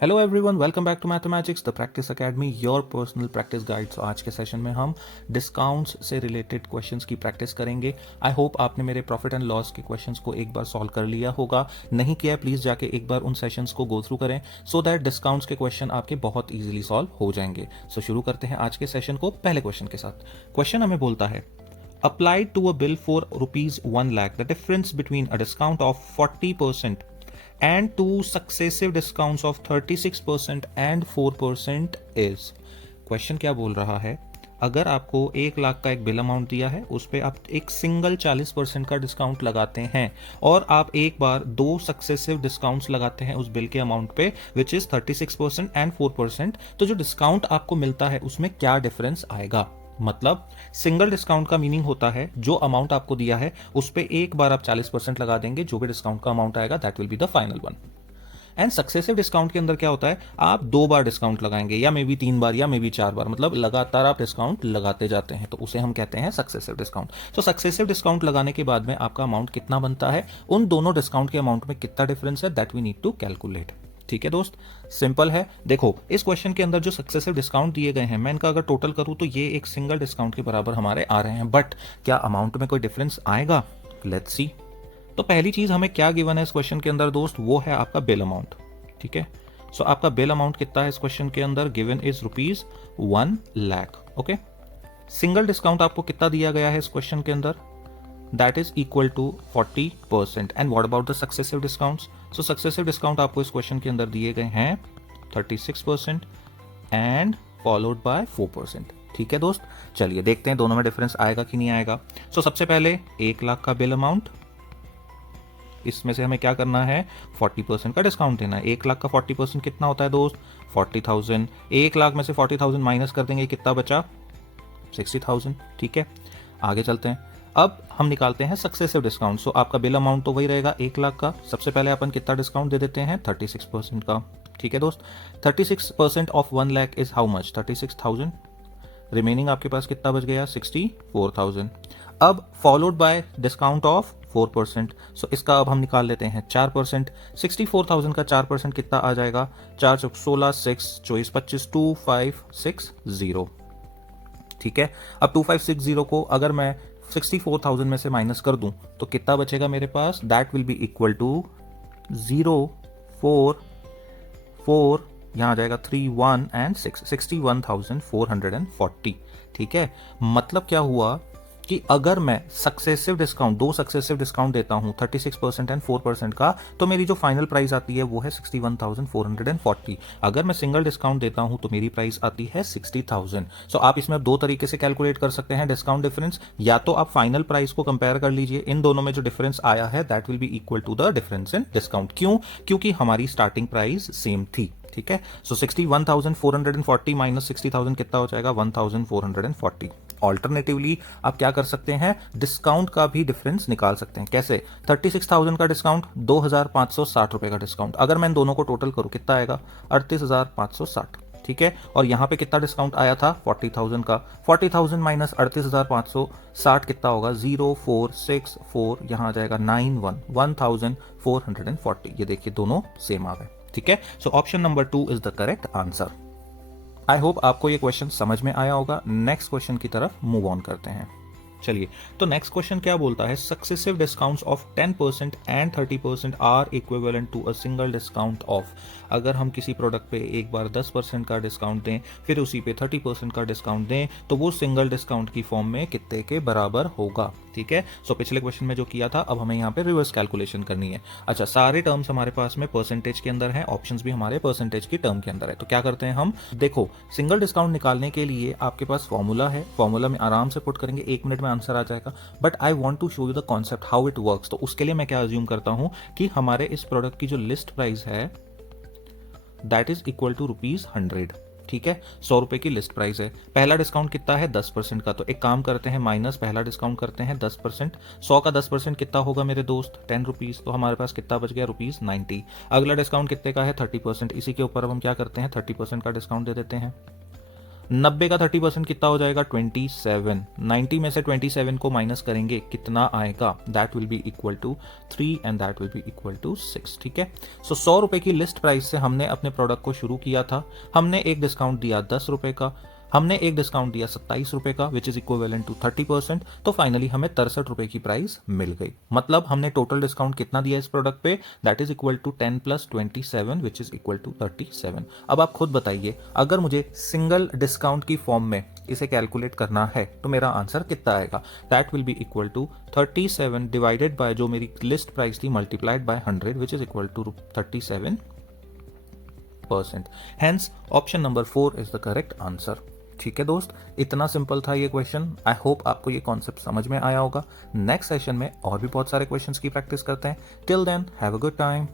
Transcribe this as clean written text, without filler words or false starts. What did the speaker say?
Hello everyone, welcome back to mathematics the practice academy, your personal practice guide. So आज के session में हम discounts से related questions की प्रैक्टिस करेंगे। आई होप आपने मेरे प्रॉफिट एंड लॉस के क्वेश्चंस को एक बार सॉल्व कर लिया होगा। नहीं किया है प्लीज जाके एक बार उन सेशंस को गो थ्रू करें सो दैट डिस्काउंट्स के क्वेश्चन आपके बहुत ईजिली सॉल्व हो जाएंगे। सो शुरू करते हैं आज के सेशन को पहले क्वेश्चन के साथ। क्वेश्चन हमें बोलता है, applied to a bill for rupees 1 lakh, the difference between a discount of 40% and two successive discounts of 36% and 4% is। Question क्या बोल रहा है, अगर आपको 1 लाख का एक बिल अमाउंट दिया है, उस पर आप एक सिंगल 40% का डिस्काउंट लगाते हैं और आप एक बार दो सक्सेसिव डिस्काउंट्स लगाते हैं उस बिल के अमाउंट पे विच इज 36% एंड 4%, तो जो डिस्काउंट आपको मिलता है उसमें क्या डिफरेंस आएगा। मतलब सिंगल डिस्काउंट का मीनिंग होता है जो अमाउंट आपको दिया है उस पे एक बार आप 40% लगा देंगे, जो भी डिस्काउंट का अमाउंट आएगा that will be the final one. And successive discount के अंदर क्या होता है, आप 2 बार डिस्काउंट लगाएंगे या मे बी 3 बार या मे बी 4 बार, मतलब लगातार आप डिस्काउंट लगाते जाते हैं, तो उसे हम कहते हैं सक्सेसिव डिस्काउंट। तो सक्सेसिव डिस्काउंट लगाने के बाद में आपका अमाउंट कितना बनता है, उन दोनों डिस्काउंट के अमाउंट में कितना डिफरेंस है, that we need to calculate. ठीक है दोस्त, सिंपल है। देखो इस क्वेश्चन के अंदर जो सक्सेसिव डिस्काउंट दिए गए हैं, मैं इनका अगर टोटल करूं तो ये एक सिंगल डिस्काउंट के बराबर हमारे आ रहे हैं, बट क्या अमाउंट में कोई डिफरेंस आएगा, लेट्स सी। तो पहली चीज हमें क्या गिवन है इस क्वेश्चन के अंदर दोस्त, वो है आपका बिल अमाउंट। ठीक है, सो आपका बिल अमाउंट कितना है इस क्वेश्चन के अंदर, given is rupees 1 lakh. Okay, single discount आपको कितना दिया गया है इस क्वेश्चन के अंदर, that is equal to 40%। and what about the successive discounts? so successive discount आपको इस क्वेश्चन के अंदर दिए गए हैं 36% and followed by 4%। ठीक है दोस्त, चलिए देखते हैं दोनों में डिफरेंस आएगा कि नहीं आएगा। सो सबसे पहले 1 लाख का बिल अमाउंट, इसमें से हमें क्या करना है, 40% का डिस्काउंट देना है। 1 लाख का 40% कितना होता है दोस्त, 40,000। 1 लाख में से 40,000 माइनस कर देंगे, कितना बचा, 60,000। ठीक है, आगे चलते हैं। अब हम निकालते हैं सक्सेसिव डिस्काउंट। सो आपका बिल अमाउंट तो वही रहेगा 1 लाख का, सबसे पहले अपन कितना डिस्काउंट दे देते हैं, 36% का। ठीक है दोस्त, 36% of 1 lakh is how much, 36,000। Remaining आपके पास कितना बच गया, 64,000। अब फॉलोड बाय डिस्काउंट ऑफ 4%। सो इसका अब हम निकाल लेते हैं 4%। 64,000 का 4% कितना आ जाएगा, 4 चौक 16, 6 24 25, 2560। ठीक है, अब 2560 को अगर मैं 64,000 में से माइनस कर दूं तो कितना बचेगा मेरे पास, that will be equal to 044, यहां आ जाएगा 31 एंड 6, 61,440। ठीक है, मतलब क्या हुआ कि अगर मैं सक्सेसिव डिस्काउंट, दो सक्सेसिव डिस्काउंट देता हूं 36% एंड 4% का, तो मेरी जो फाइनल प्राइस आती है वो है 61,440। अगर मैं सिंगल डिस्काउंट देता हूं तो मेरी प्राइस आती है 60,000। सो आप इसमें अब दो तरीके से कैलकुलेट कर सकते हैं डिस्काउंट डिफरेंस, या तो आप फाइनल प्राइस को कंपेयर कर लीजिए, इन दोनों में जो डिफरेंस आया है that will be equal to the difference in discount. क्यों, क्योंकि हमारी स्टार्टिंग प्राइस सेम थी। ठीक है, सो 61,440 माइनस 60,000 कितना हो जाएगा, 1,440। ऑल्टरनेटिवली आप क्या कर सकते हैं, डिस्काउंट का भी डिफरेंस निकाल सकते हैं। कैसे, 36,000 का डिस्काउंट, 2,560 रुपए का डिस्काउंट, अगर मैं इन दोनों को टोटल करूं कितना आएगा, 38,560। ठीक है, और यहां पे कितना डिस्काउंट आया था, 40,000 का। 40,000 माइनस 38,560 कितना होगा, 0,464, यहां आ जाएगा 91, 1,440। ये देखिए दोनों सेम आ गए। ठीक है, so option number 2 is the correct answer. I hope आपको ये क्वेश्चन समझ में आया होगा। नेक्स्ट क्वेश्चन की तरफ मूव ऑन करते हैं। चलिए, तो नेक्स्ट क्वेश्चन क्या बोलता है, successive discounts of 10% and 30% are equivalent to a single discount of. अगर हम किसी प्रोडक्ट पे एक बार 10% का डिस्काउंट दें, फिर उसी पे 30% का डिस्काउंट दें, तो वो सिंगल डिस्काउंट की फॉर्म में कितने के बराबर होगा। ठीक है, सो पिछले क्वेश्चन में जो किया था, अब हमें यहाँ पे रिवर्स कैलकुलेशन करनी है। अच्छा, सारे टर्म्स हमारे पास में परसेंटेज के अंदर है, ऑप्शंस भी हमारे परसेंटेज की टर्म के अंदर है। तो क्या करते हैं हम, देखो सिंगल डिस्काउंट निकालने के लिए आपके पास फॉर्मूला है, फॉर्मूला में आराम से पुट करेंगे, 1 मिनट में आंसर आ जाएगा। But I want to show you the concept how it works. तो उसके लिए मैं क्या अज्यूम करता हूं कि हमारे इस प्रोडक्ट की जो लिस्ट प्राइस है दैट इज इक्वल टू ₹100। ठीक है, 100 रुपए की लिस्ट प्राइस है। पहला डिस्काउंट कितना है, 10% का। तो एक काम करते हैं, माइनस पहला डिस्काउंट करते हैं 10%। 100 का 10% कितना होगा मेरे दोस्त, 10 रुपीज। तो हमारे पास कितना बच गया, ₹90। अगला डिस्काउंट कितने का है, 30%। इसी के ऊपर अब हम क्या करते हैं, 30% का डिस्काउंट दे देते हैं। 90 का 30% कितना हो जाएगा 27। 90 में से 27 को माइनस करेंगे कितना आएगा, that will be equal to 3 and that will be equal to 6। ठीक है, सो 100 रुपए की लिस्ट प्राइस से हमने अपने प्रोडक्ट को शुरू किया था। हमने एक डिस्काउंट दिया 10 रुपए का, हमने एक डिस्काउंट दिया 27 रुपए का विच इज इक्विवेलेंट टू 30%। तो फाइनली हमें 63 रुपए की प्राइस मिल गई। मतलब हमने टोटल डिस्काउंट कितना दिया इस प्रोडक्ट पे, that is equal to 10 plus 27 which is equal to 37। अब आप खुद बताइए, अगर मुझे सिंगल डिस्काउंट की फॉर्म में इसे कैलकुलेट करना है तो मेरा आंसर कितना आएगा, that will be equal to 37 divided by जो मेरी लिस्ट प्राइस थी multiplied by 100 which is equal to 37%। Hence option number 4 is the correct answer. ठीक है दोस्त, इतना सिंपल था ये क्वेश्चन। आई होप आपको ये कॉन्सेप्ट समझ में आया होगा। नेक्स्ट सेशन में और भी बहुत सारे क्वेश्चंस की प्रैक्टिस करते हैं। Till then have a good time.